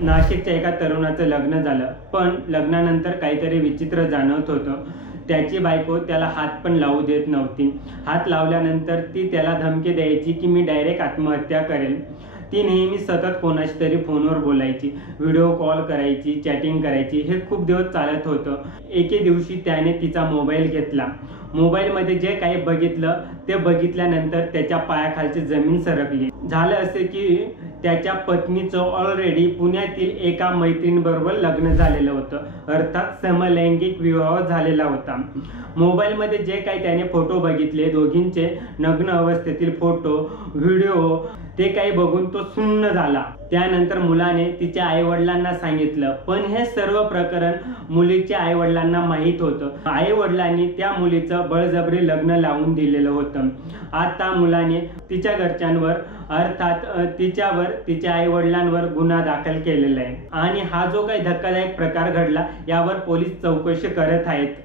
नाशिकच्या एका तरुणाचं लग्न झालं, पण लग्नानंतर काहीतरी विचित्र जाणवत होतं. त्याची बायको त्याला हात पण लावू देत नव्हती. हात लावल्यानंतर ती त्याला धमकी द्यायची की मी डायरेक्ट आत्महत्या करेल. ती नेहमी सतत कोणाशी तरी फोनवर बोलायची, व्हिडिओ कॉल करायची, चॅटिंग करायची. हे खूप दिवस चालत होतं. एके दिवशी त्याने तिचा मोबाईल घेतला. मोबाईलमध्ये जे काही बघितलं ते बघितल्यानंतर त्याच्या पायाखालची जमीन सरकली. झालं असे की त्याच्या पत्नीचं ऑलरेडी पुण्यातील एका मैत्रिणीबरोबर लग्न झालेलं होतं, अर्थात समलैंगिक विवाह झालेला होता. मोबाईलमध्ये जे काही त्याने फोटो बघितले, दोघींचे नग्न अवस्थेतील फोटो, व्हिडिओ, ते काही बघून तो सुन्न झाला. त्यानंतर मुलाने तिच्या आईवडिलांना सांगितलं, पण हे सर्व प्रकरण मुलीच्या आईवडिलांना माहीत होतं. आईवडिलांनी त्या मुलीचं बळजबरी लग्न लावून दिलेलं होतं. आता मुलाने तिच्या घरच्यांवर अर्थात तिच्यावर, तिच्या आईवडिलांवर गुन्हा दाखल केलेला आहे आणि हा जो काही धक्कादायक प्रकार घडला यावर पोलीस चौकशी करत आहेत.